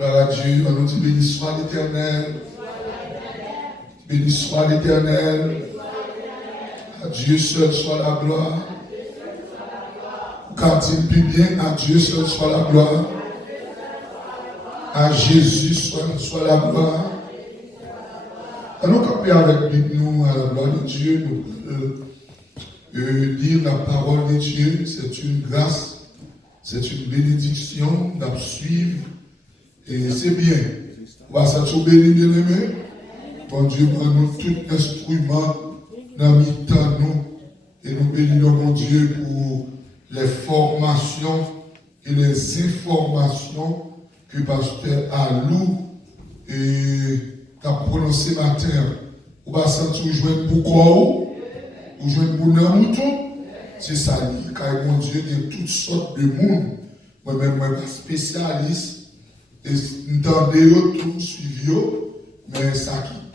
Gloire à Dieu, on nous dit béni soit l'Éternel. Béni soit l'Éternel. À Dieu seul soit la gloire. Quand il plus bien, à Dieu seul soit la gloire. À Jésus soit la gloire. Allons camper avec nous à la gloire de Dieu. Nous lire la parole de Dieu, c'est une grâce, c'est une bénédiction d'en suivre. Et c'est bien. On va s'être béni, bien aimé. Bon Dieu, prend-nous tout instrument dans le temps nous. Et nous bénissons, mon Dieu, pour les formations et les informations que pasteur Alou a prononcé matin. On va sentir jouer pour quoi ou jouer pour nous tout. C'est ça, car mon Dieu, il y a toutes sortes de monde. Moi-même, je suis pas spécialiste. Et nous avons tout suivi. Mais ça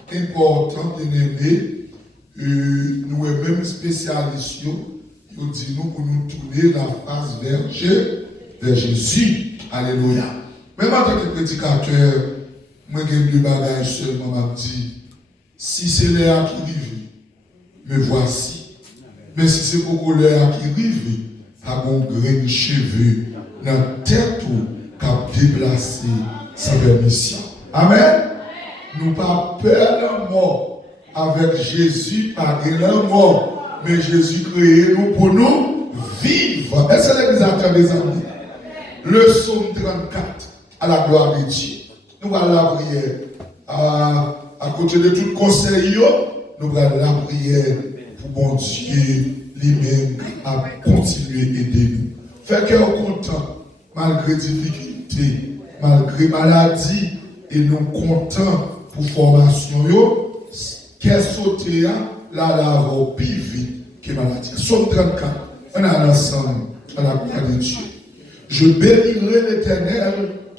qui est important, bien aimé, nous même spécialistes, nous disons pour nous tourner la face vers Jésus. Alléluia. Même en tant que prédicateur, moi j'ai deux bagages seulement m'a dit, si c'est l'air qui arrive, me voici. Mais si c'est pour l'air qui arrive, pas mon grain de cheveux dans la tête ou qu'a déplacé sans permission. Amen. Nous pas peur de la mort. Avec Jésus, pas de la mort. Mais Jésus créé nous pour nous vivre. Est-ce que l'église a des amis? Le psaume 34, à la gloire de Dieu. Nous allons la prière. À côté de tout conseil, nous allons la prière pour bon Dieu lui-même à continuer à aider nous. Fait cœur content, malgré difficultés, malgré maladie, et nous contents pour formation, qu'est sauté là, au plus vite que maladie. Psaume 34, on a ensemble à la gloire de Dieu. Je bénirai l'Éternel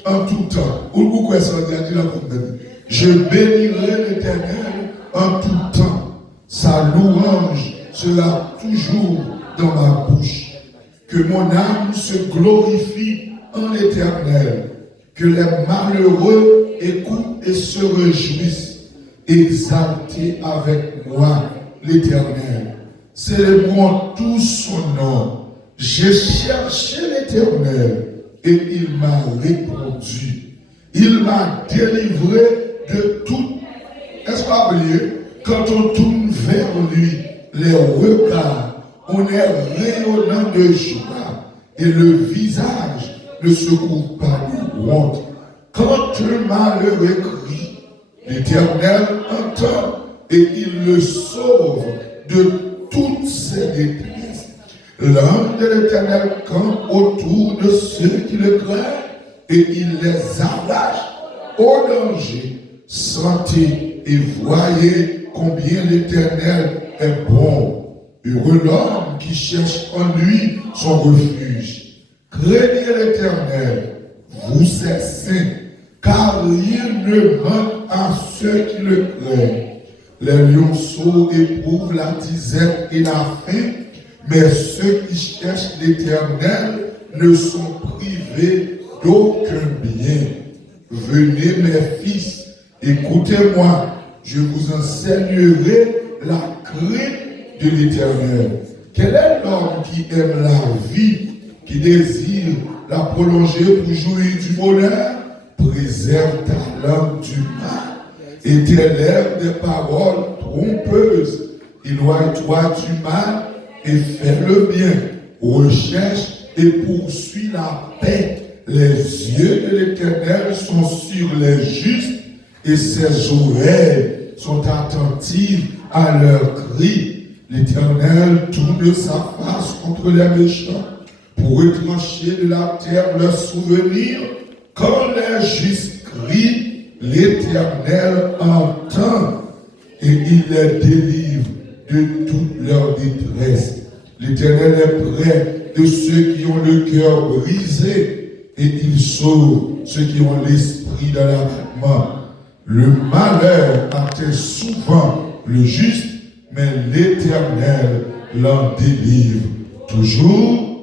en tout temps. Ou quoi ça dit là comme même. Je bénirai l'Éternel en tout temps. Sa louange sera toujours dans ma bouche. Que mon âme se glorifie en l'Éternel. Que les malheureux écoutent et se réjouissent. Exaltez avec moi l'Éternel. Célébrons tous son nom. J'ai cherché l'Éternel et il m'a répondu. Il m'a délivré de tout. Est-ce pas oublié? Quand on tourne vers lui, les regards, on est rayonnant de joie et le visage ne se couvre pas de honte. Quand un malheureux crie, l'Éternel entend et il le sauve de toutes ses détresses. L'ange de l'Éternel campe autour de ceux qui le craignent et il les arrache au danger. Sentez et voyez combien l'Éternel est bon. Heureux l'homme qui cherche en lui son refuge. Craignez l'Éternel, vous êtes saints, car rien ne manque à ceux qui le craignent. Les lionceaux éprouvent la disette et la faim, mais ceux qui cherchent l'Éternel ne sont privés d'aucun bien. Venez mes fils, écoutez-moi, je vous enseignerai la crainte de l'Éternel. Quel est l'homme qui aime la vie, qui désire la prolonger pour jouir du bonheur? Préserve ta langue du mal et tes lèvres des paroles trompeuses. Éloigne-toi du mal et fais le bien. Recherche et poursuis la paix. Les yeux de l'Éternel sont sur les justes et ses oreilles sont attentives à leurs cris. L'Éternel tourne sa face contre les méchants pour retrancher de la terre leurs souvenirs. Quand les justes crient, l'Éternel entend et il les délivre de toute leur détresse. L'Éternel est près de ceux qui ont le cœur brisé et il sauve ceux qui ont l'esprit dans l'abattement. Le malheur atteint souvent le juste, mais l'Éternel l'en délivre toujours.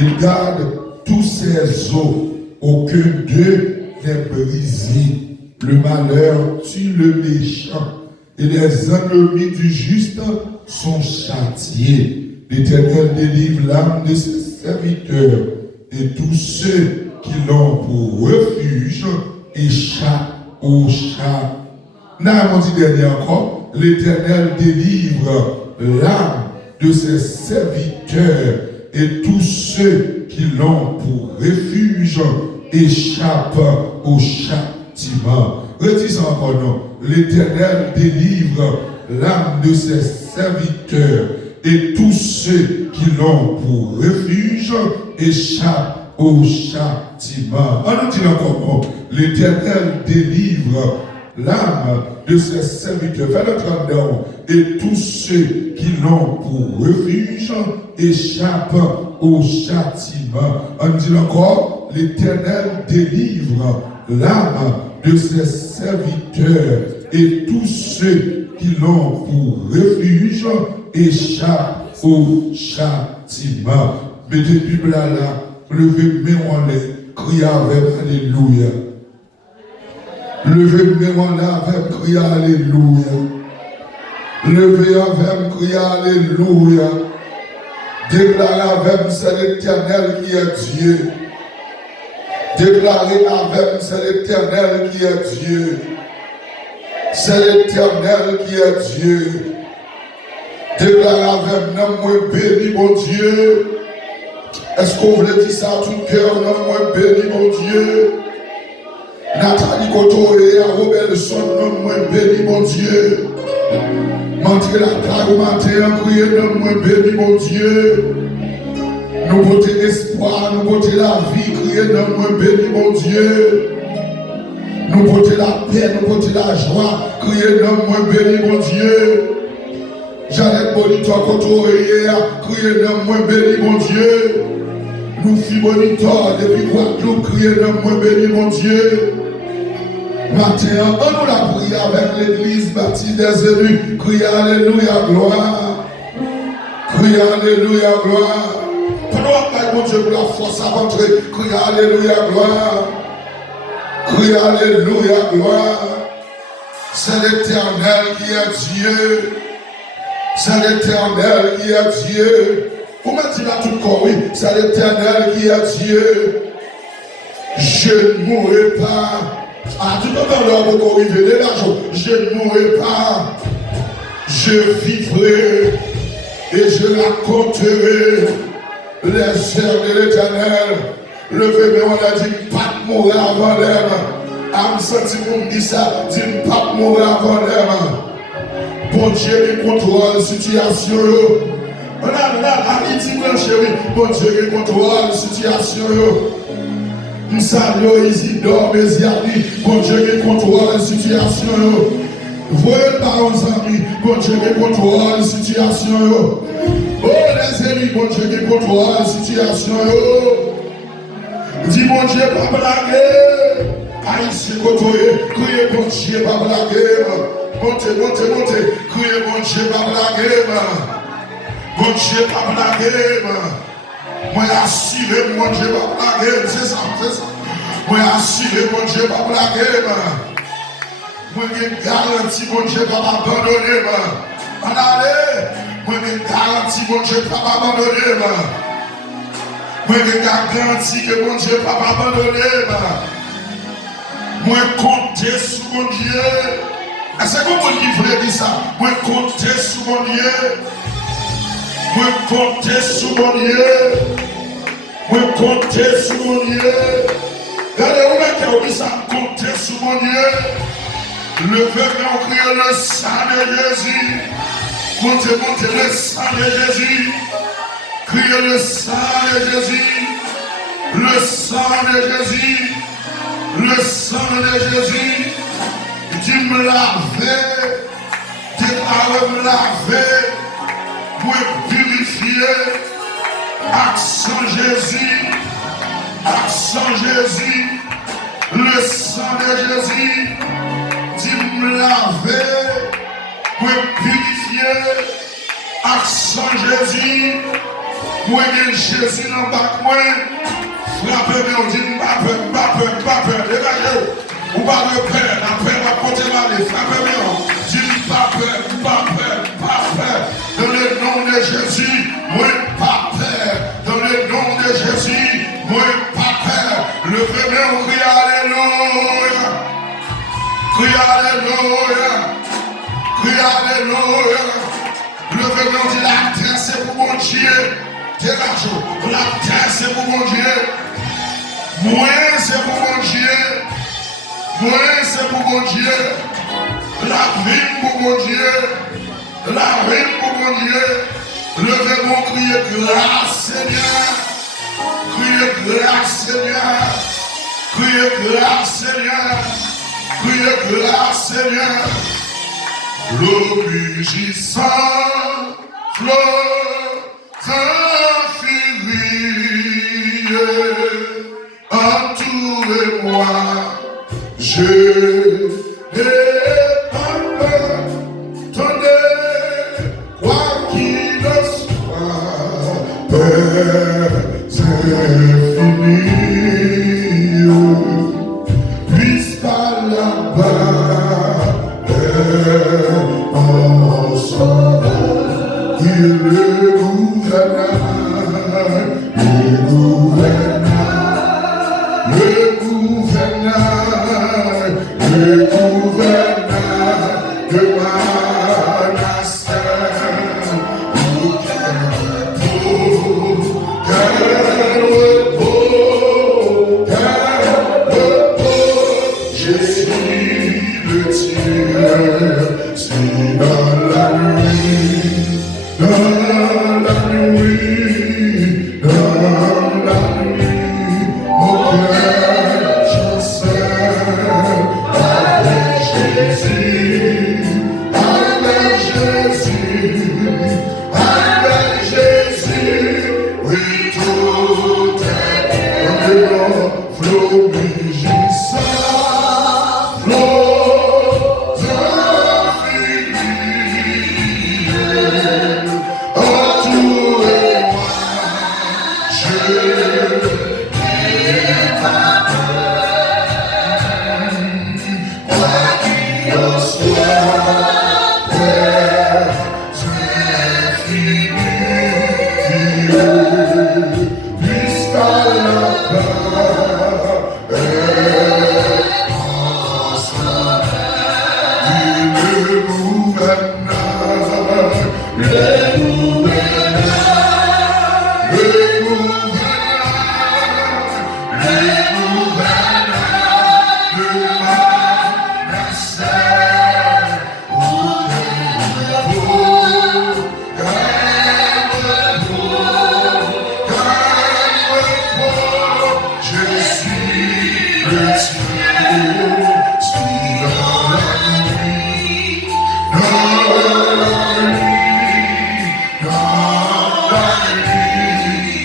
Il garde tous ses os, aucun d'eux est brisé. Le malheur tue le méchant. Et les ennemis du juste sont châtiés. L'Éternel délivre l'âme de ses serviteurs. Et tous ceux qui l'ont pour refuge échappent au chat. On dit dernier encore, l'Éternel délivre l'âme de ses serviteurs et tous ceux qui l'ont pour refuge échappent au châtiment. Redis encore non. L'Éternel délivre l'âme de ses serviteurs et tous ceux qui l'ont pour refuge échappent au châtiment. On nous dit encore, l'Éternel délivre l'âme de ses serviteurs, fais le 32, et tous ceux qui l'ont pour refuge échappent au châtiment. On dit encore, l'Éternel délivre l'âme de ses serviteurs, et tous ceux qui l'ont pour refuge échappent au châtiment. Mettez la Bible là, levez mes en l'air, criez avec Alléluia. Levez mes en l'air avec criez Alléluia. Levez avec criez Alléluia. Déclarez avec c'est l'Éternel qui est Dieu. Déclarez avec c'est l'Éternel qui est Dieu. C'est l'Éternel qui est Dieu. Déclarez avec nom moi béni mon Dieu. Est-ce qu'on voulait dire ça à tout cœur? Nom moi béni mon Dieu. Nathalie Koto et Robelson, nom moi béni mon Dieu. Montrez la caille au matin, criez nom moi béni mon Dieu. Nous portons l'espoir, nous portons la vie, criez nom moi béni mon Dieu. Nous portons la paix, nous portons la joie, criez nom moi béni mon Dieu. Jeannette Bonitor Koto et criez nom moi béni mon Dieu. Nous filles Bonitor depuis Guadeloupe, criez nom moi béni mon Dieu. Matin, on nous la prié avec l'église bâtie des élus. Criez Alléluia, gloire. Criez Alléluia, gloire. Pendant que mon Dieu pour la force à rentrer, criez Alléluia, gloire. Criez Alléluia, gloire. C'est l'Éternel qui est Dieu. C'est l'Éternel qui est Dieu. Vous me dites à tout corps, oui, c'est l'Éternel qui est Dieu. Je ne mourrai pas. Ah, tout le temps, là, vous arrivez les l'argent. Je ne mourrai pas. Je vivrai et je raconterai les œuvres de l'Éternel. Levez-moi, on a dit, pas de mourir avant l'air. À me sentir pour me dire ça, dit, pas de mourir avant l'air. Bon Dieu, il contrôle la situation. On a là, Haïti, mon chéri, bon Dieu, il contrôle la situation. Nous saluons Isidore, Béziali, bon Dieu qui contrôle la situation. Voyez le parents amis, bon Dieu qui contrôle la situation. Oh les amis, bon Dieu qui contrôle la situation. Dis bon Dieu, pas blaguer. Haïti, côtoyer, criez bon Dieu, pas blaguer. Montez, montez, montez, criez bon Dieu, pas blaguer. Bon Dieu, pas blaguer. Moi assuré, mon Dieu va blaguer, c'est ça, c'est ça. Moi assuré, mon Dieu va blaguer. Moi j'ai garanti, mon Dieu va m'abandonner. En allez, moi j'ai garanti, mon Dieu va m'abandonner. Moi j'ai garanti que mon Dieu va m'abandonner. Moi compter sur mon Dieu. Est-ce que vous qui voulez dire ça? Moi compter sur mon Dieu. Moi compter sur mon Dieu. Moi compter sur mon Dieu. Regardez-vous là qui a dit ça, compter sur mon Dieu. Levez-moi, on crie le sang de Jésus. Montez, montez le sang de Jésus. Criez le sang de Jésus. Le sang de Jésus. Le sang de Jésus. Dis me laver. Déclare me laver. Moi purifier. Accent Jésus. Accent Jésus. Le sang de Jésus. Dis me laver. Moi purifier. Accent Jésus. Moi Jésus dans le bac moi. Frappez-moi, on dit pas peur, pas pas peur, dégagez-vous. Ou pas de peur, la peur va compter mal, frappez-moi. Dis pas peur, pas peur, pas peur. Dans le nom de Jésus, moi pas peur. Dans le nom de Jésus, moi pas peur. Levez-moi, crie alléluia. Crie alléluia. Crie alléluia. Levez-moi, dit la terre c'est pour mon Dieu. Dégagez-vous. La terre c'est pour mon Dieu. Moi c'est pour mon Dieu. Moi c'est pour mon Dieu. La vie pour mon Dieu. La vie pour mon Dieu. Levez-moi, criez grâce Seigneur. Criez grâce Seigneur. Criez grâce Seigneur. Criez grâce Seigneur. L'obligissant flot entourez-moi, je n'ai pas peur, tenez, quoi qu'il soit, Père, c'est fini, puisqu'à là-bas, en son il le gouverneur. Le gouverneur de ma nation, je suis le Dieu, c'est dans la nuit,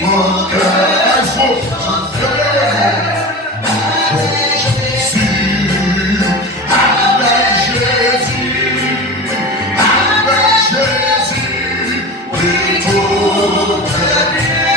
mon cœur chancelle.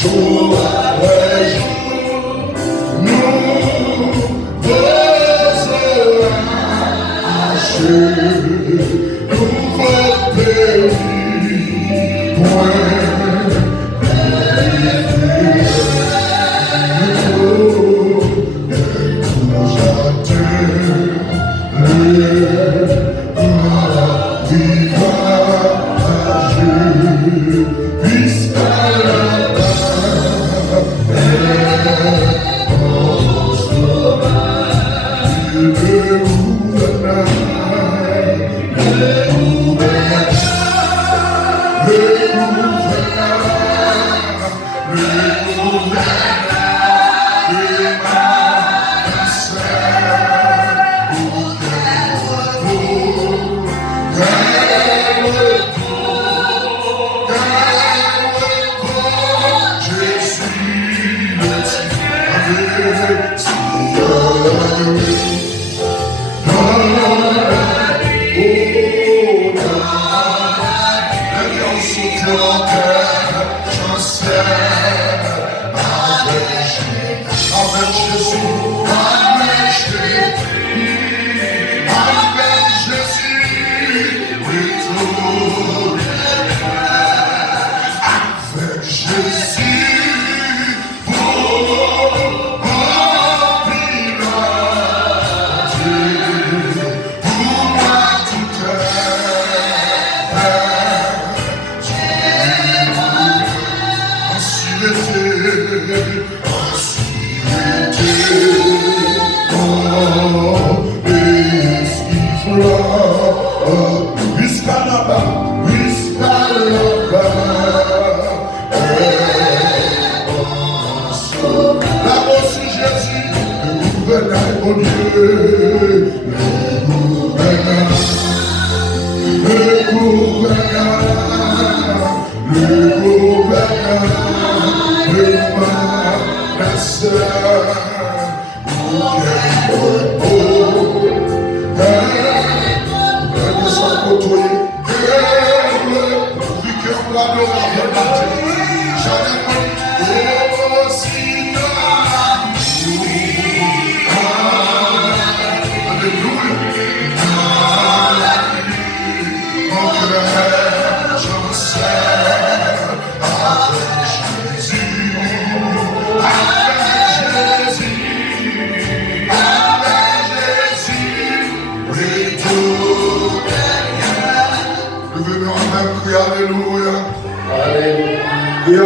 jour après jour, nous besoin nouveau pays, point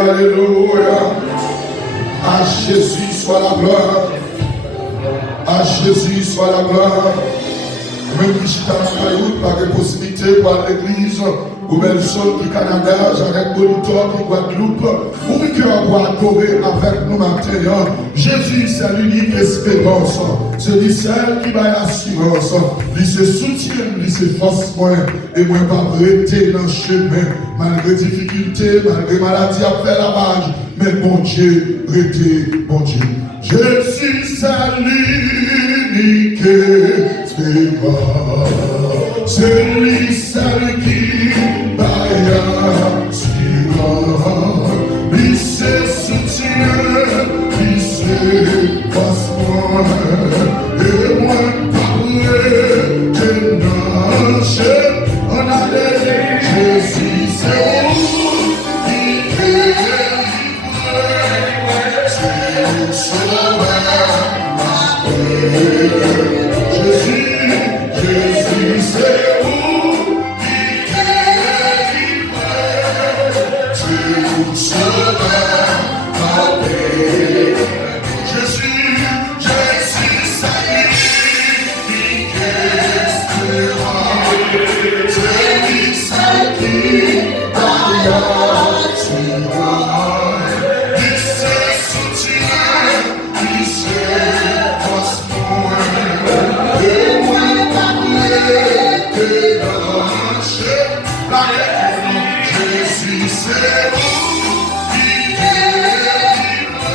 Alléluia. À Jésus soit la gloire. À Jésus soit la gloire. Même si tu n'as pas de possibilité pour l'église, ou même sol du Canada, avec Monitor qui Guadeloupe, ou que on va adorer avec nous maintenant. Jésus, c'est l'unique espérance. C'est lui seul qui va l'assurance. Lui se soutient, lui se force moi. Et moi, pas arrêter dans le chemin, malgré difficulté, malgré maladie, après la page. Mais bon Dieu, arrêtez, bon Dieu. Jésus, c'est l'unique espérance. C'est lui seul qui va l'assurance. Lui se soutient, lui se force moi. Et moi, parler de notre on a les Jésus, c'est où qui délivre, c'est où sauveur. Jésus, Jésus, c'est où qui délivre, c'est où sauveur. Jésus, Jésus, c'est l'unique espérance. C'est lui seul qui va l'assurance. Il se soutient, il se force moi. Et moi parler de marcher. La réponse, Jésus, c'est où qui délivre,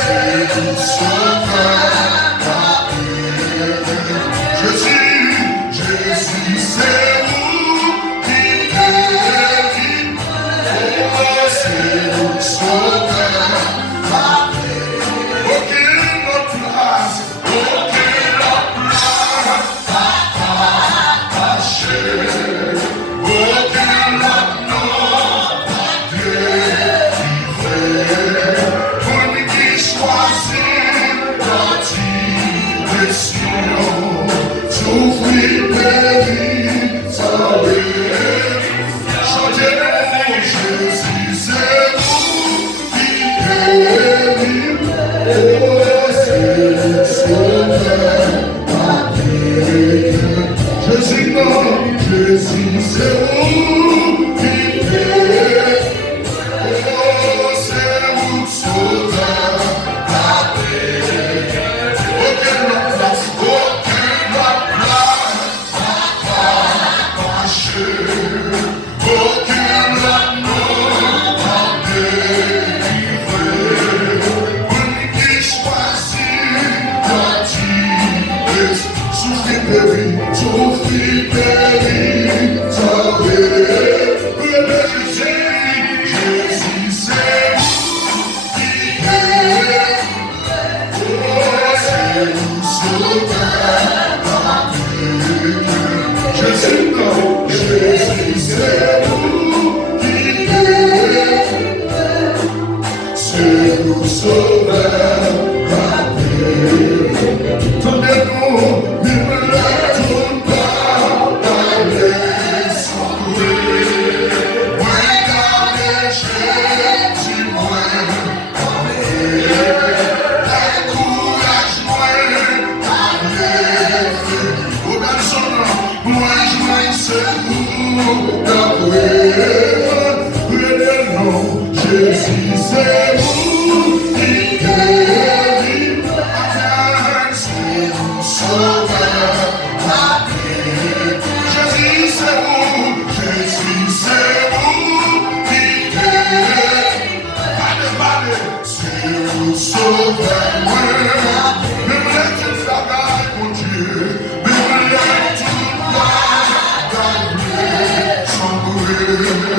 c'est tout sauveur. Jésus, Jésus, c'est où qui délivre, c'est tout sauveur. Jésus, c'est vous qui délivre. Amen, c'est vous, sauveur, ma vie. Jésus, c'est vous qui délivre. Allez, c'est vous, sauveur, me laisse toute la bagaille, mon Dieu. Me laisse toute la bagaille, sans bruit.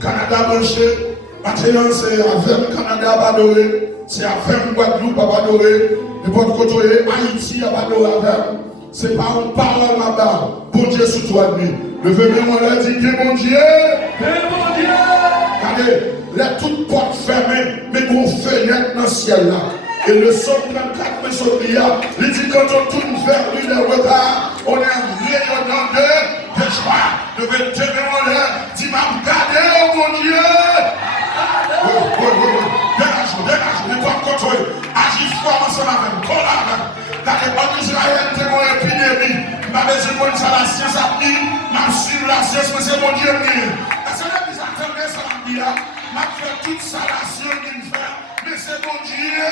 Canada branché, maintenant c'est avec Canada badoré. C'est avec Guadeloupe à adorer. Et votre côté, Haïti à adorer avec. C'est pas une parole là-bas. Bon Dieu sous toi de lui. Levez-moi là, dit que mon Dieu. Mon Dieu. Regardez, là, toutes portes fermées, mais qu'on fenêtre dans le ciel là. Et le psaume 34, il dit quand on tourne vers lui le regard, on est rayonnant de joie. Devez tenir en l'air, dis m'a regardé, oh mon Dieu. Dégage, ne pas contrôler. Agis fort ensemble avec, colle avec. Dans les bonnes Israël, t'es mon épidémie. Ma besoin de ça, la science a mis, ma sur la science, mais c'est mon Dieu mis. Est-ce que vous attendez ça, la vie, m'a fait toute ça, la science qui me fait. Mais c'est mon Dieu.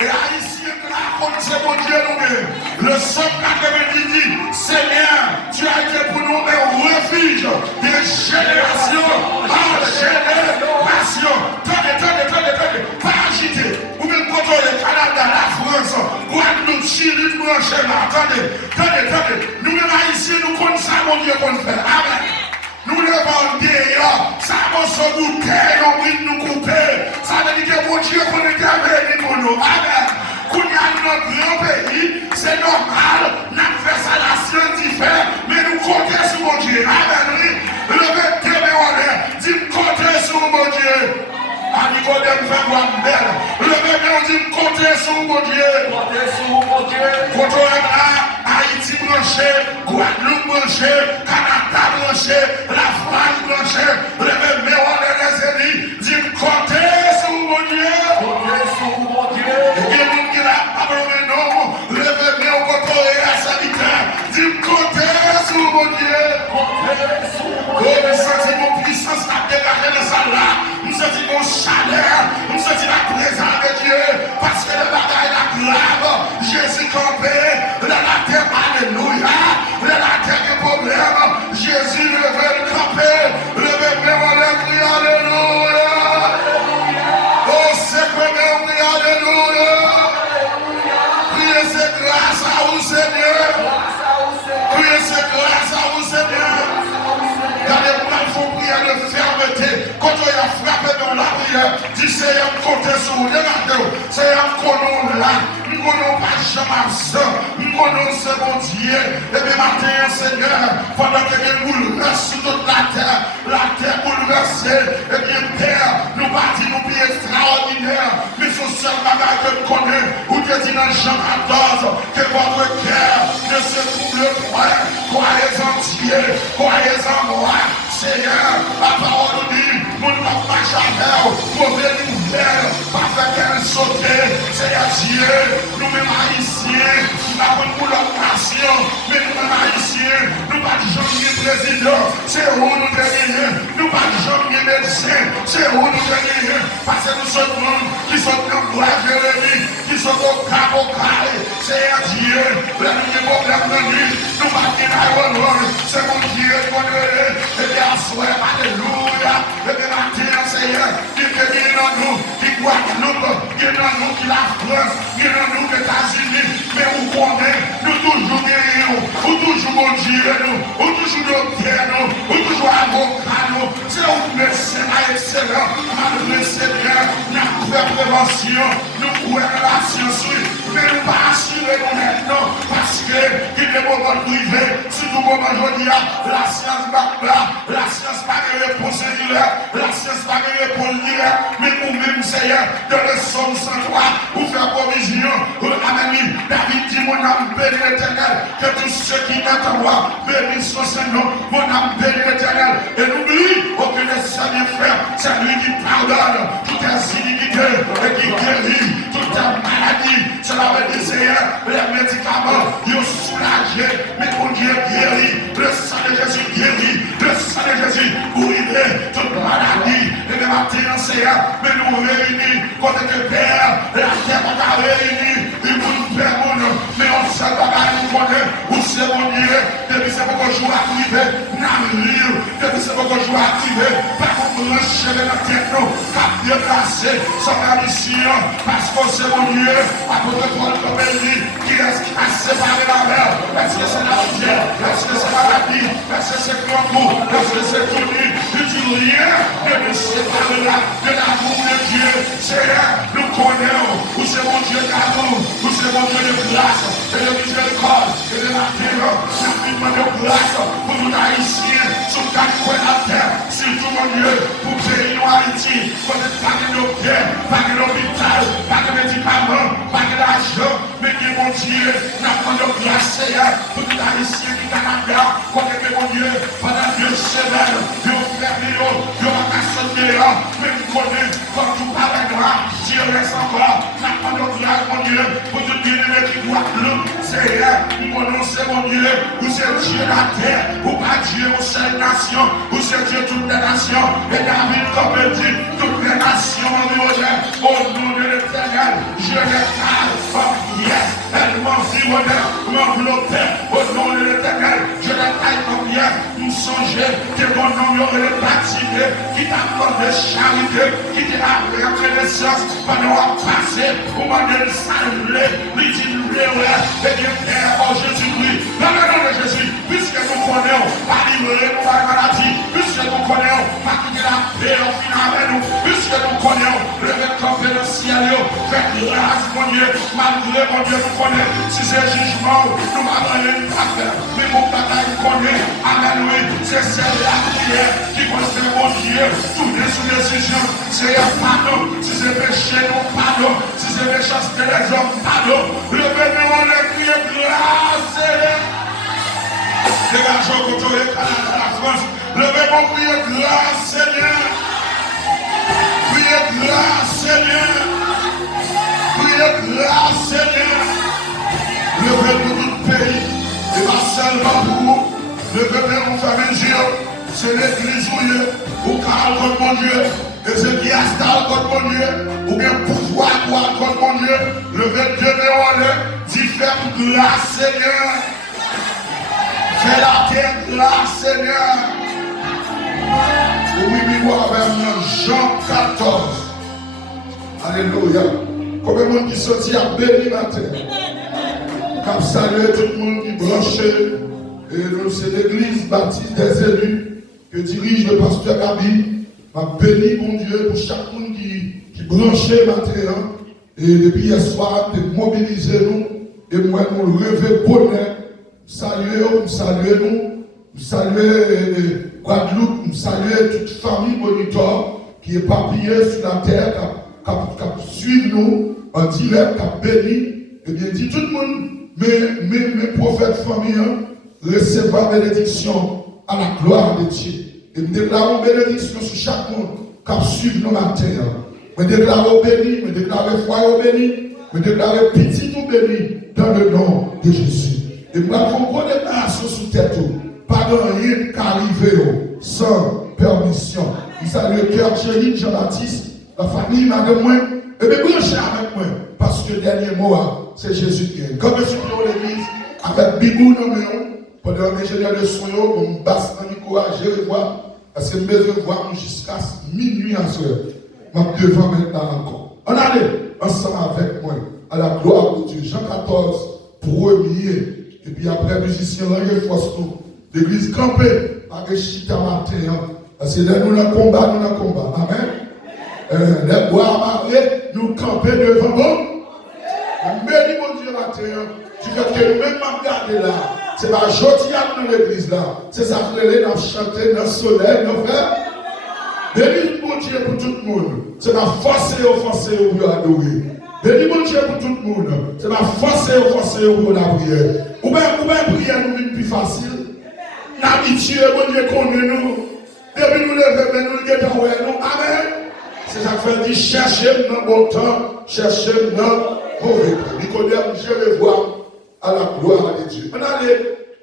Et haïtien que la compte, c'est mon Dieu nous. Le psaume 90 dit, Seigneur, tu as été pour nous un refuge de génération en génération. Tenez, pas agiter. Vous même contrôler le Canada, la France, Guadeloupe, Chili, branché là. Tenez. Nous-mêmes haïtiens, nous connaissons ça, mon Dieu, qu'on fait. Amen. Nous levons d'ailleurs, ça va se bouter, nous couper. Ça veut dire que mon Dieu qu'on est gardé pour nous. Amen. Qu'on y a notre grand pays, c'est normal, nous faisons ça la scientifique, mais nous comptons sur mon Dieu. Amen. Levez tes mains en l'air, dis comptez sur mon Dieu. À Nicodème fait voir belle. Levez les mains, dis comptez sur mon Dieu. Comptez sur mon Dieu. Comptez là, Haïti branché, Guadeloupe branché, Canada branché, la France branché. Levez les mains, les ennemis, dis comptez sur mon Dieu. Comptez sur mon Dieu. Et bien, vous qui là, après non, levez les mains, comptez à sa vitesse, dis comptez sur mon Dieu. Comptez sur mon Dieu. Nous sentons mon puissance à dégager de ça là. Nous sentons mon chaleur, nous sentons la présence de Dieu, parce que le bagaille est grave. Jésus campé, la terre, alléluia, la terre est problème. Jésus levé le campé, levé le crie alléluia. Oh, c'est comme crie alléluia. Priez c'est grâce à vous, Seigneur. Priez c'est grâce à vous, Seigneur. Regardez-moi, il faut prier de fermeté. Quand on a frappé dans la prière, dis Seigneur, comptez sur vous. Regardez-vous, Seigneur, qu'on là. Nous ne connaissons pas jamais ça. Nous connaissons mon Dieu. Et bien, matin, Seigneur, pendant que nous bouleversons sur toute la terre bouleversée, et bien, Père, nous bâtissons nos pieds extraordinaires. Mais ce seul bagage que nous connaissons, où tu dis dans Jean 14, que votre cœur ne se trouble point. Croyez en Dieu, croyez en moi. Seigneur, la parole nous dit, nous ne pouvons pas jamais, mauvaise nouvelle, pas faire qu'elle saute. Seigneur Dieu, nous-mêmes haïtiens, nous n'avons pas pour notre nation, mais nous-mêmes haïtiens, nous pas de gens ni président, c'est où nous gagnons, nous pas de gens ni médecins, c'est où nous gagnons, parce que nous sommes monde qui sont dans le bois Jérémie, qui sont au cap au carré. Seigneur Dieu, la nuit problème de nuit, nous pas de l'aéroport, c'est mon Dieu qu'on est, et bien alléluia, et bien matin, Seigneur, qui est dans nous, qui Guadeloupe, qui est dans nous, qui la France, qui est dans nous, les États-Unis, mais où qu'on est, nous toujours guéris, ou toujours mon Dieu, ou toujours docteur, ou toujours avocat, c'est où médecin excellent, malgré Seigneur, nous avons fait prévention, nous couvrons la science, mais nous pas assurer nous maintenant, parce que il est moment de priver, surtout comme aujourd'hui, la science va là, la science pas de réponse singulaire, la science pas de réponse linéaire, mais nous-mêmes, Seigneur, de le somme 103, pour faire provision, amen, David dit, mon âme bénit l'Éternel, que tous ceux qui mettent en moi, bénissent son Seigneur, mon âme bénit l'Éternel, et n'oublie aucun de ses bienfaits, c'est lui qui pardonne toutes les iniquités, et qui guérit toutes les maladies, cela veut dire, Seigneur, les médicaments, ils sont soulagés, mais mon Dieu guérit, le sang de Jésus guérit, le sang de Jésus guérit toute maladie, et le matin, Seigneur, mais nous réunis, côté que Père, la terre va réunir, et nous Père, mais on ne sait pas nous connaît, où c'est mon Dieu, depuis c'est beaucoup de jours à priver, depuis c'est beaucoup de jours à priver, pas qu'on branche de la tête, nous, cap déplacé, sans la mission, parce que c'est mon Dieu, apôtre Paul comme elle dit, qui est séparé la mer, est-ce que c'est la terre, est-ce que c'est la vie, est-ce que c'est le grand mot, est-ce que c'est tout nu, Ne dit rien ne nous séparera de l'amour de Dieu. Seigneur, nous connaissons où c'est mon Dieu d'amour, où c'est mon Dieu de grâce et de miséricorde et de la terre. Nous demandons de grâce pour nous haïtiens sur quatre coins de la terre, surtout mon Dieu, pour pays nous Haïti, pour ne pas de nos guerres, pas de l'hôpital, pas de médicaments, pas de l'argent, mais que mon Dieu, nous demandons de grâce, Seigneur, pour nous haïtiens du Canada, pour que mon Dieu, pendant 2 semaines, nous fermons, nous avons mais nous connaissons comme tout paraîtra, Dieu reste encore, nous demandons de grâce, mon Dieu, pour tout bien-aimé qui doit plus, Seigneur, nous connaissons, mon Dieu, où c'est Dieu la terre, ou pas Dieu, une seule nation, où c'est Dieu toutes les nations, et David, comme il dit, toutes les nations environnent, au nom de l'Éternel, je les parle, oh yes, elles m'environnent, m'enveloppent, au nom de l'Éternel, je les taille comme yes, nous songer que mon nom y aurait baptisé, qui t'apporte de charité, qui t'a reconnaissance, pendant à passer, au moment de saluer, lui dit, et bien Père, oh Jésus-Christ, dans le nom de Jésus, puisque nous connaissons, pas livrer nous par maladie, puisque nous connaissons, pas quitter la paix au final avec nous, puisque nous connaissons, lever camper le ciel, faire grâce, mon Dieu, malgré mon Dieu, nous connaissons, si c'est jugement, nous m'avons pas faire, mais mon bataille nous connaît, amen, oui, c'est celle la prière qui concerne mon Dieu, tourner sous décision, c'est un pardon, si c'est péché, nous pardon, si c'est méchanceté les hommes, pardon, levez-nous, on les crie grâce, dégageons contre les Canada, la France, levez-nous, criez grâce, Seigneur, criez grâce, Seigneur, criez grâce, Seigneur, levez-nous tout le pays, et pas seulement pour vous, levez-nous, famille, c'est l'église où car contre mon Dieu, et ce qui installe contre mon Dieu, ou bien pouvoir contre mon Dieu, le 22 mai, dit faire grâce, Seigneur. Fais la terre grâce, Seigneur. Oui, Jean 14. Alléluia. Combien de monde qui sortit à béni matin? Cap saluer tout le monde qui branché. Et nous, c'est l'église baptiste des élus que dirige le pasteur Gabi. m'a béni, mon Dieu, pour chaque monde qui branchait matin. Et depuis hier soir, de mobiliser nous. Et moi, nous lever bonheur. Saluer nous saluer Guadeloupe, nous saluer toute famille monitor qui est éparpillée sur la terre, qui suit nous en direct, qui béni. Et bien dit tout le monde, mes prophètes familles, recevoir bénédiction à la gloire de Dieu. Et nous déclarons bénédiction sur chaque monde qui suit nos matins. Nous déclarons béni, nous déclarons foyer béni, nous déclarons petit ou béni dans le nom de Jésus. Et nous avons une bonne déclaration sous tête. Pas de rien qui arrive sans permission. Nous saluons le cœur chéri Jean-Baptiste, la famille madame moi, et bien branchez avec moi, parce que le dernier mot, c'est Jésus qui est. Comme je suis dans l'église, avec Bibou dans mes pendant l'ingénieur de soins, on me basse dans le courage, je revois, parce que je me revois jusqu'à minuit à ce heure. Je devant maintenant encore. On allait ensemble avec moi, à la gloire de Dieu. Jean 14, premier. Et puis après, musicien, là, force tout. L'église campée, avec chita matin. Parce que là, nous dans le combat, Amen. Les bois amarrés, nous camper devant bon. Béni mon Dieu matin. Tu fais que nous-mêmes regarder là. C'est pas jodi dans l'église là. C'est ça que nous avons chanté dans le soleil, nos frères. Béni mon Dieu pour tout le monde. C'est pas forcer, offenser ou adorer. Béni mon Dieu pour tout le monde. C'est pas forcer, offenser ou la prière. Ou bien prière nous est plus facile. L'habitude, mon Dieu, connaît nous. Depuis nous lever, nous le guettons, nous. Amen. C'est ça que fait dire chercher dans bon temps, chercher dans mauvais temps. Nicodème, je vais voir à la gloire de Dieu. On a les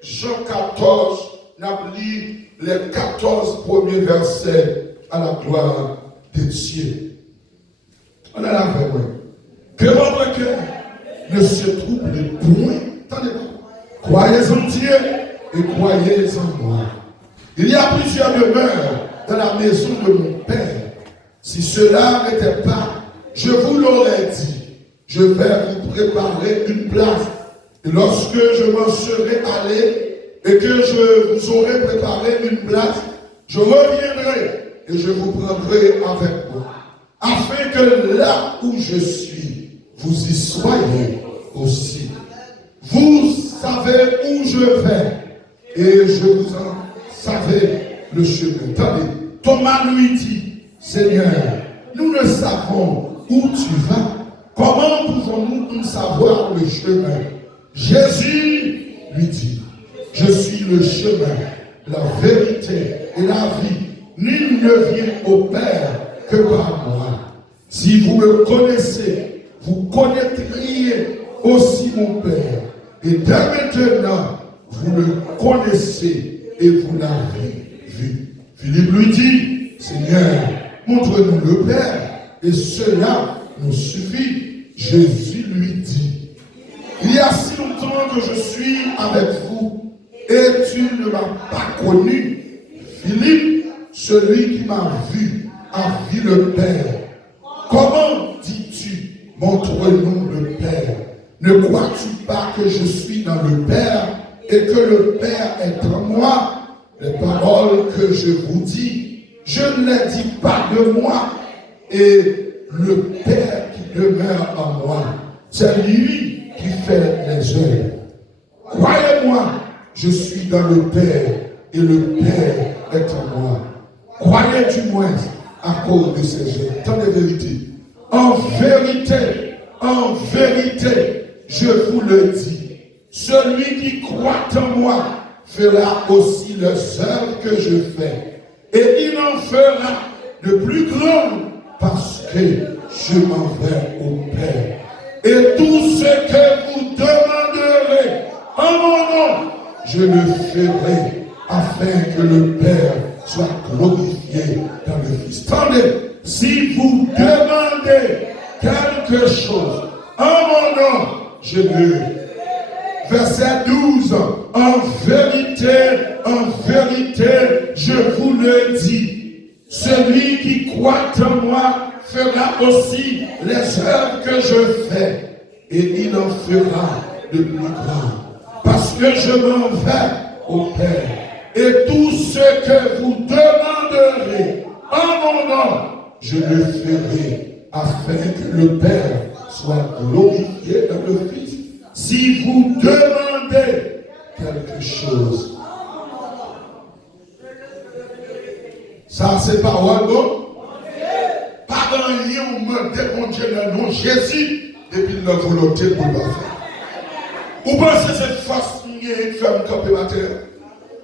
Jean 14, on a lu les 14 premiers versets à la gloire de Dieu. On a la vraie. Que votre cœur ne se trouble point. Attendez-moi. Croyez en Dieu et croyez en moi. Il y a plusieurs demeures dans la maison de mon Père. Si cela n'était pas, je vous l'aurais dit. Je vais vous préparer une place. Et lorsque je m'en serai allé et que je vous aurai préparé une place, Je reviendrai et je vous prendrai avec moi, afin que là où je suis, vous y soyez aussi. Vous savez où je vais et je vous en savez le chemin. Attendez, Thomas lui dit, Seigneur, nous ne savons où tu vas. Comment pouvons-nous savoir le chemin? Jésus lui dit, je suis le chemin, la vérité et la vie. Nul ne vient au Père que par moi. Si vous me connaissez, vous connaîtriez aussi mon Père. Et dès maintenant, vous le connaissez et vous l'avez vu. Philippe lui dit, Seigneur, montre-nous le Père, et cela nous suffit. Jésus lui dit, il y a si longtemps que je suis avec vous, et tu ne m'as pas connu. Philippe, celui qui m'a vu, a vu le Père. Comment dis-tu, montre-nous le Père? Ne crois-tu pas que je suis dans le Père et que le Père est en moi? Les paroles que je vous dis, je ne les dis pas de moi, et le Père qui demeure en moi, c'est lui qui fait les œuvres. Croyez-moi, je suis dans le Père et le Père est en moi. Croyez du moins à cause de ces œuvres. Tant de vérité. En vérité, je vous le dis, celui qui croit en moi fera aussi les œuvres que je fais. Et il en fera de plus grandes parce que je m'en vais au Père. Et tout ce que vous demanderez en mon nom, je le ferai afin que le Père soit glorifié dans le Fils. Attendez, si vous demandez quelque chose en mon nom, je le... Verset 12, en vérité, je vous le dis, celui qui croit en moi fera aussi les œuvres que je fais, et il en fera de plus grands, parce que je m'en vais au Père. Et tout ce que vous demanderez en mon nom, je le ferai, afin que le Père soit glorifié dans le Fils. Si vous demandez quelque chose, ça c'est parole, bon? Pas dans rien où me dépendez dans le nom de Jésus, depuis la volonté pour le faire. Vous pensez que cette force qui fait un camper ma terre?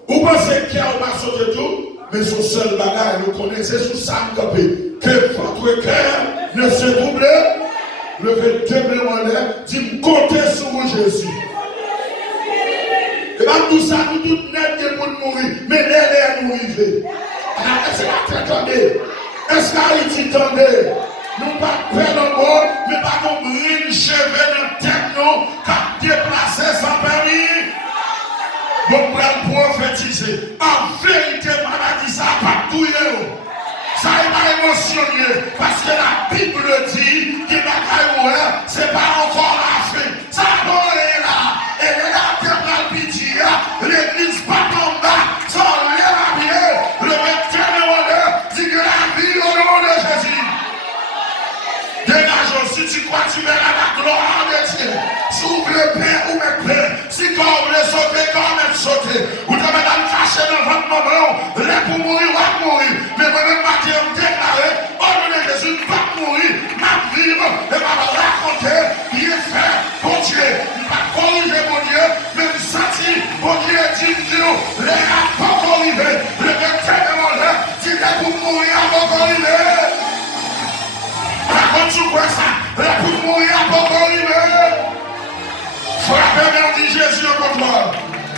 Vous pensez qu'il y a un sauter tout? Mais son seul bagage, vous connaissez sous ça camper. Que votre cœur ne se trouble. Levez deux mains en l'air, dis comptez sur Jésus. Et bien tout ça, nous tous net pour mourir, mais les nous arriver. Est-ce que vous attendez? Est-ce que vous attendez? Nous pas perdre le monde, mais pas comme une cheveux dans la tête, non, qu'à déplacer sans permis. Vous pouvez prophétiser. En vérité, maladie, ça n'a pas tout. Ça m'a émotionné parce que la Bible dit que c'est pas encore la fin. Ça est là. Et là, l'église pas en bas. Ça est bien. Le médecin dit que la vie au nom de Jésus. Dégage, si tu crois, tu verras la gloire de Dieu. S'ouvre le pain ou le pain. Si quand vous voulez sauter, quand vous voulez sauter. Vous devez me cacher dans votre moment. Là pour mourir, on va mourir. Mais vous-même, Matthieu, déclaré, au nom de Jésus, pas mourir, ma vivre, et va raconter, il est fait, bon Dieu, il va corriger mon Dieu, mais il sentit, bon Dieu, dit Dieu, les rapports corrigés, le médecin de mon Dieu, dit pour mourir avant d'arriver. Par contre, tu vois ça, là pour mourir avant d'arriver. Frappez, mais on dit Jésus en contrôle.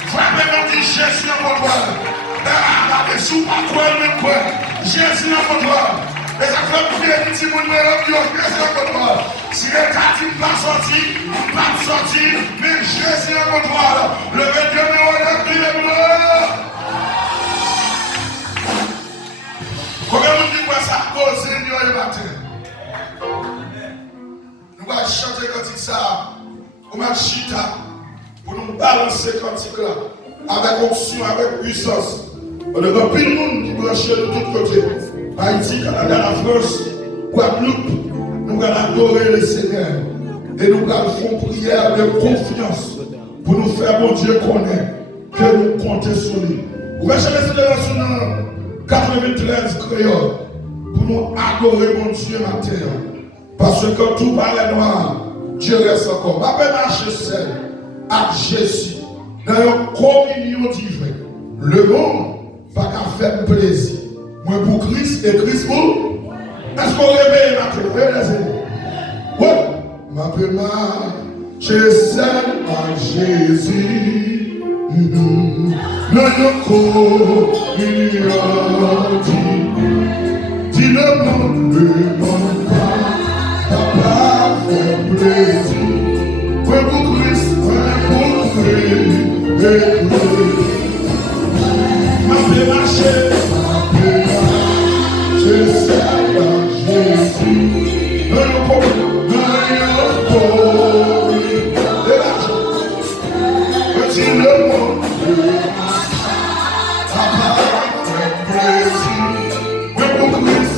Frappez, mais on dit Jésus en contrôle. Mais si vous ne pas quoi, même quoi, Jésus en contrôle. Et ça fait prier petit monde, Jésus en contrôle. Si l'État ne pas sorti, pas sorti, mais Jésus en contrôle. Le 22 mai, on est bleu. Combien de dit quoi ça cause, Seigneur, le matin? Nous allons chanter quand il ça. Pour ma chita, pour nous balancer comme ça, avec onction, avec puissance. On a pas plus de monde qui branche de tous côtés. Haïti, Canada, la France, Guadeloupe, nous allons adorer le Seigneur. Et nous allons faire prière de confiance pour nous faire, bon Dieu, connaître que nous comptons sur lui. Vous allez chercher sur 93 créoles pour nous adorer, mon Dieu, matin. Parce que quand tout paraît noir, Dieu reste encore. Je vais marcher seul avec Jésus dans une communion divine. Le monde va qu'à faire plaisir. Moi pour Christ et Christ pour. Est-ce qu'on réveille matin? Oui. M'appelle marcher seul avec Jésus. Dans une communion divine. Dis le monde pas. Papa fait plaisir, ouais pour Christ, et m'a fait marcher, c'est à Jésus, le monde, papa fait plaisir, ouais pour Christ,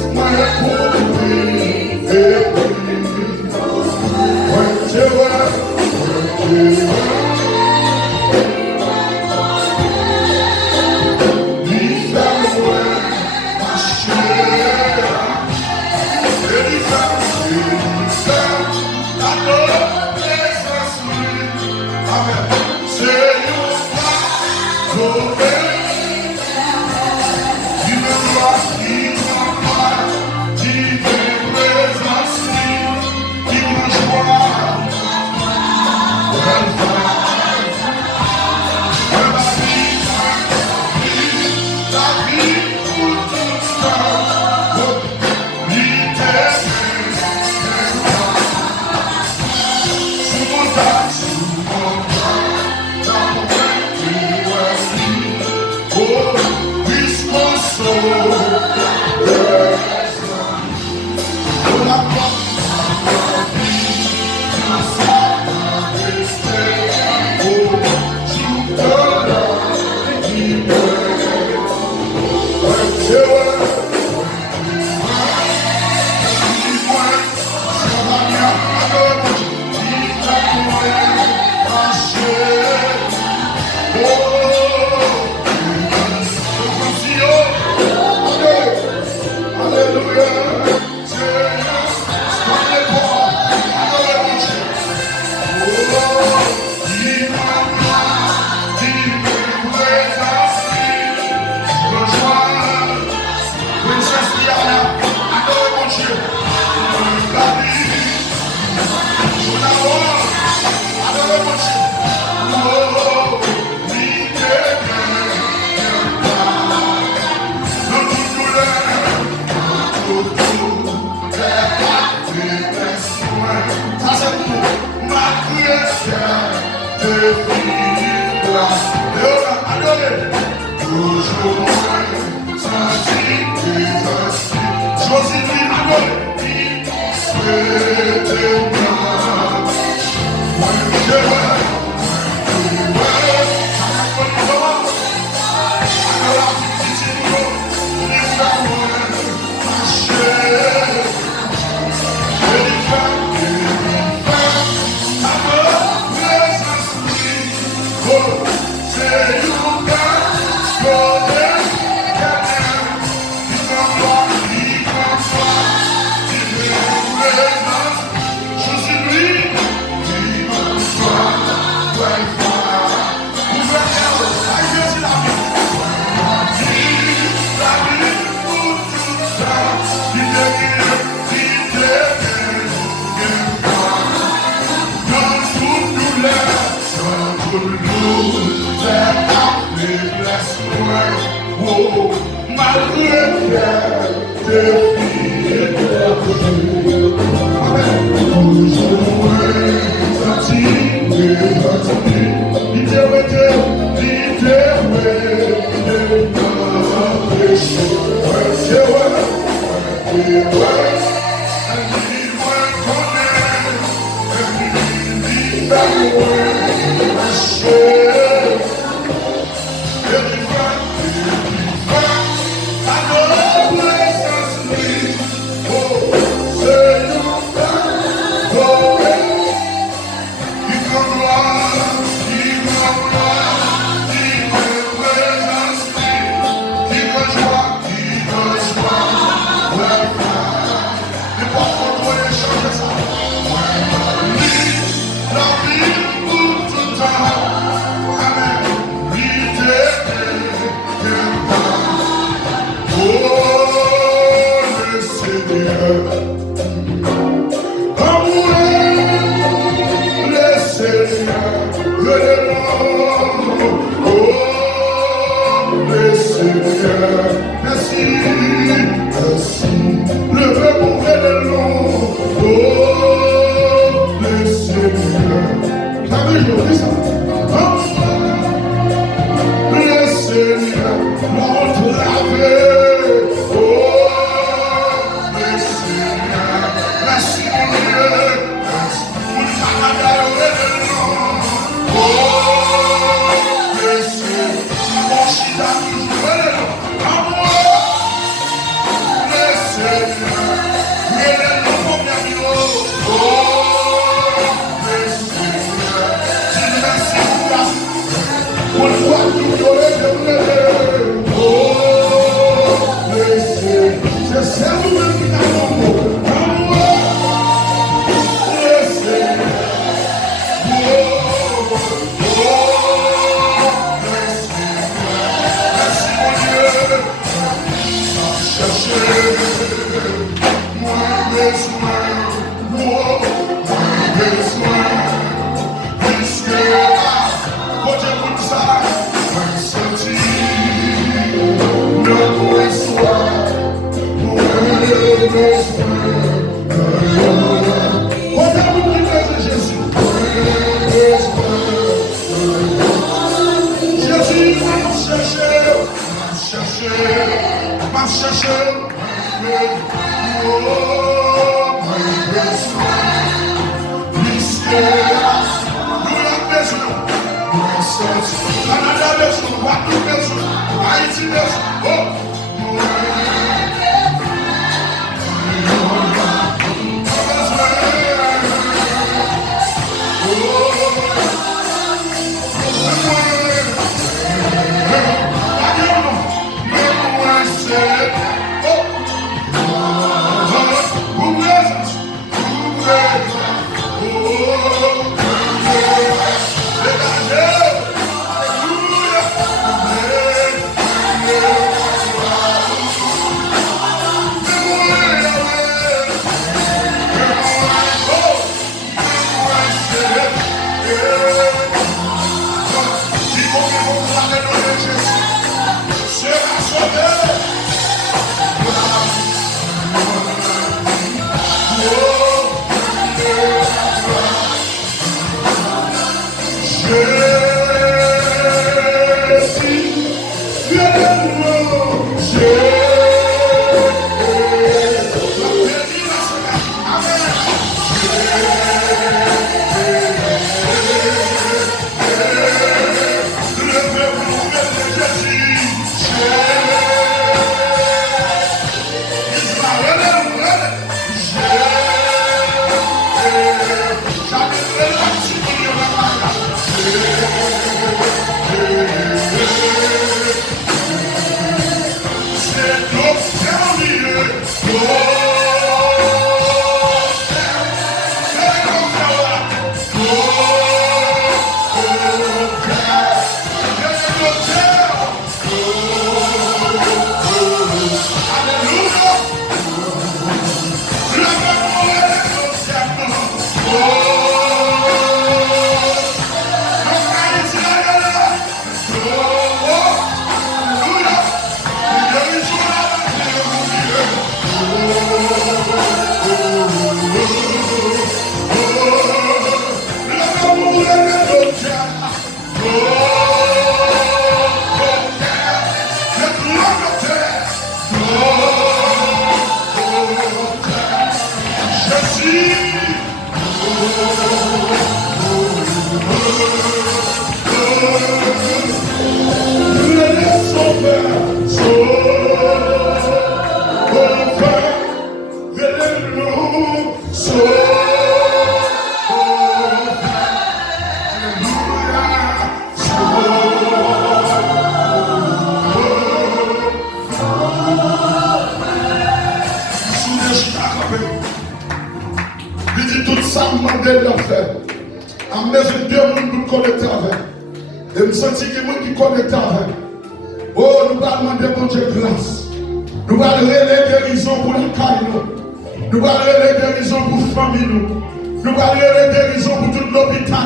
Nous parlons de guérison pour tout l'hôpital.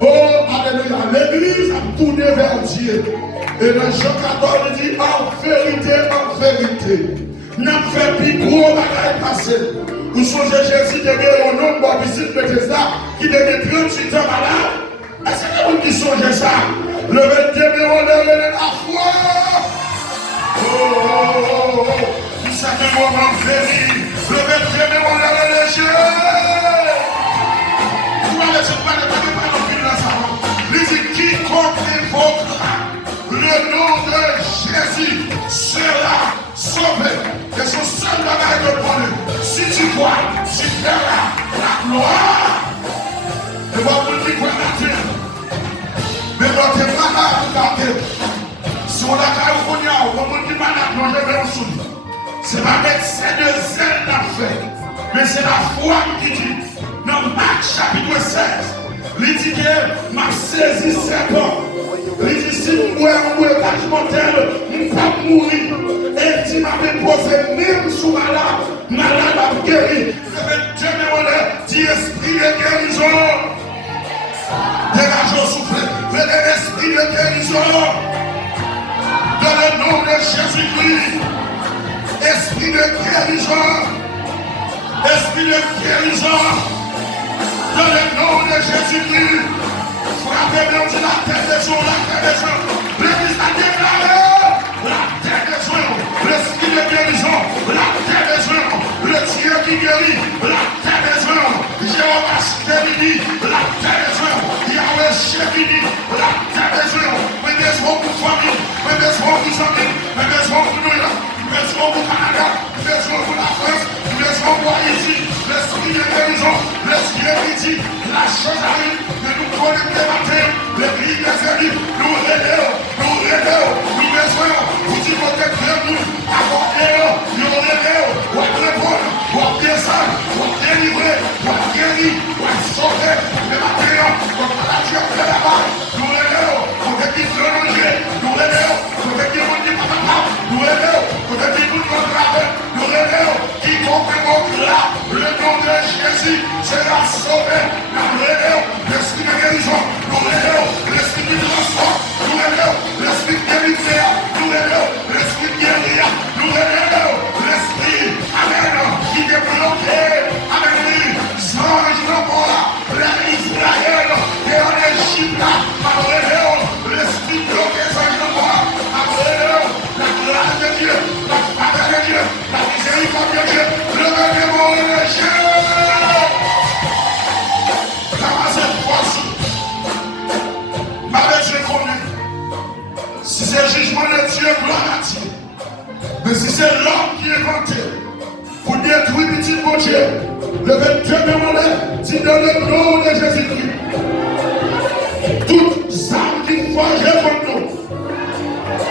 Oh, alléluia. vers Dieu. Et dans Jean 14, il dit en vérité, n'a fait plus gros bagaille passé. Vous songez Jésus de un homme, bon, visite Bethesda, qui devait 38 ans malade. Est-ce que vous qui songez ça? Le 21 mai, on lève la foi. Oh, vous savez, moment venu. Le 21 mai, on lève les yeux. Vous allez se parler, pas dans le dans sa main. Il dit quiconque évoquera le nom de Jésus sera sauvé. C'est son seul bagage de prendre. Si tu crois, tu verras la gloire. Et moi, vous dites quoi la terre. Mais dans tes malades, si on a qu'à vous dire, on vous dit malade, non, je vais en souvenir. C'est pas médecin de zèle n'a fait. Mais c'est la foi qui dit, dans Marc chapitre 16, il dit que m'a saisi serpent. Il dit si moi, pas mortel, je ne peux pas mourir. Et tu m'avais posé même sous malade à guérir. Je vais te demander, dis esprit de guérison. Dégage au souffle, venez l'esprit de guérison. Dans le nom de Jésus-Christ. Esprit de guérison. Esprit de guérison. Dans le nom de Jésus-Christ. Frappez-moi de la tête des gens, la tête des gens. L'église a déclaré la tête des gens. L'esprit de guérison, la tête des gens. Le Dieu qui guérit, la tête des gens. Jéhovah Shkeli, la tête des gens. Yahweh Shekini, la tête des gens. Mais des gens pour famille, mais des gens pour amis, mais des gens pour New York, des gens pour Canada, des gens pour la France, des gens pour Haïti. L'esprit de guérison, l'esprit qui dit la chose arrive, de nous connecter matin, l'église des ennemis, nous réveillons, nous besoin, vous dites votre cœur, nous, accordez-le, nous réveillons, ou à répondre, ou à descendre, ou à délivrer, ou à guérir, ou à sauver, les matériaux, comme la Dieu fait là-bas, nous réveillons, on fait qu'il se longer, nous réveillons, on fait qu'il monte pas papa, nous réveillons, on fait qu'il nous contrave, nous réveillons, quiconque là, le nom de Jésus sera sauvé, nous réveillons, l'esprit de guérison, nous réveillons, l'esprit de transport, nous réveillons, l'esprit de guérison, nous réveillons, l'esprit de guérison, nous réveillons, l'esprit, amen, qui est bloqué, amen, change le monde, l'Israël, et en Égypte, nous réveillons, l'esprit bloqué, change le monde, nous réveillons, la grâce de Dieu, la faveur de Dieu, la miséricorde de Dieu, le réveillon de Dieu. Si c'est le jugement de Dieu, gloire à Dieu. Mais si c'est l'homme qui est compté pour détruire le petit bon Dieu, le 22 mai, dit dans le nom de Jésus-Christ, toutes âmes qui forgent contre nous,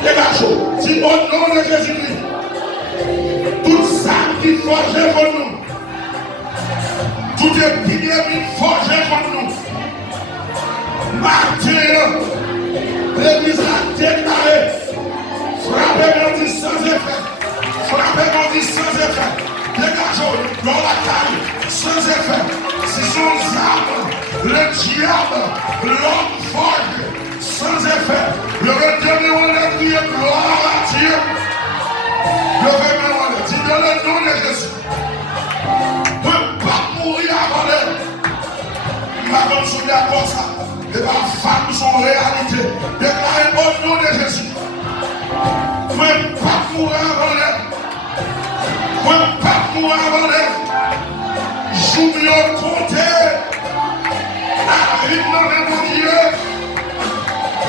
dégagez, dit au nom de Jésus-Christ, toutes âmes qui forgent contre nous, toutes épidémies forgées contre nous, martyrs, l'église a déclaré, frappez-moi dit sans effet, frappez-moi dit sans effet, dégagez, dans la taille, sans effet, si son âme, le diable, l'homme forge, sans effet, le retourner on a crié gloire à Dieu, le retourner on a dit dans le nom de Jésus, ne pas mourir avant l'heure, ma bonne souvenir comme ça. Et ma femme sont réalité. Déclarez au nom de Jésus. Même pas mourir avant l'heure. Même pas mourir avant l'heure. Joue mieux compter. La vie de mon Dieu.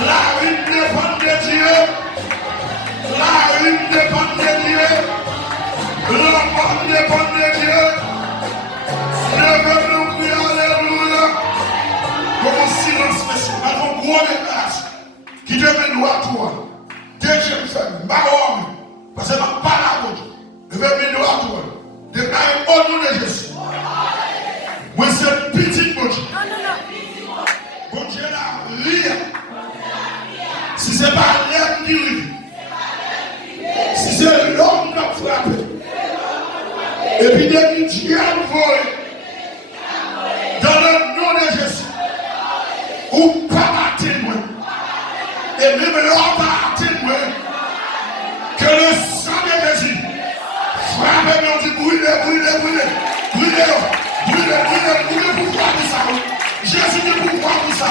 La vie dépend de Dieu. La vie dépend de Dieu. La mort dépend de Dieu. Ne veux nous crier alléluia. Comme un silence spécial, un gros déclaration qui devait nous à toi. Dès que je me fais ma homme, parce que je ne parle pas à Dieu, je vais venir à toi. Déclarer au nom de Jésus. Moi, c'est petit mon Dieu. Mon Dieu là, lire. Si ce n'est pas l'homme qui rit, si c'est l'homme qui a frappé, et puis des diables volent, dans le nom de Jésus. Ou pas battre moi. Et même l'homme a témoin que le sang de Jésus frappe et on dit brûlez pour voir tout ça. Jésus dit pour voir tout ça.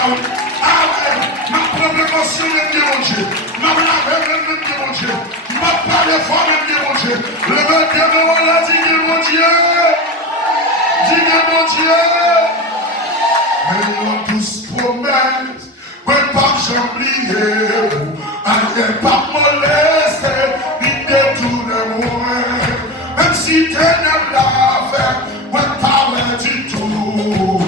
Ah ouais, ma première mention même de mon Dieu. Ma première même de mon Dieu. Ma première fois même de mon Dieu. Le 21 on l'a dit de mon Dieu. Dis de mon Dieu. Mais on tous promesse. Mais pas j'oublier. Allez pas molester. Ni détourner moi. Même si t'es dans la faire. Mais pas du tout.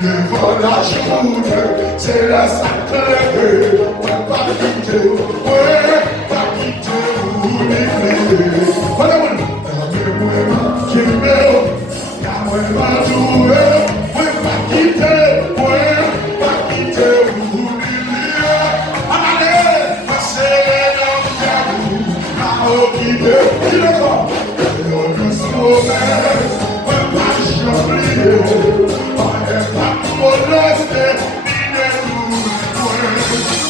Devant la journée, c'est la sacrée. Ouais, pas quitter, ouais, pas quitter, vous l'oubliez. Voilà, voilà. Moi, qui m'aime, car moi, ma douée. Ouais, pas quitter, ouais, pas quitter, vous l'oubliez. Allez, passez dans le cadeau, là, au quitter, il est grand. Et on nous sauve, ouais, pas j'oublier.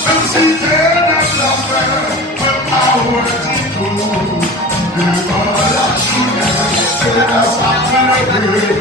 Même si t'es dans la mer, même pas où est-ce devant la journée, c'est la sacrée.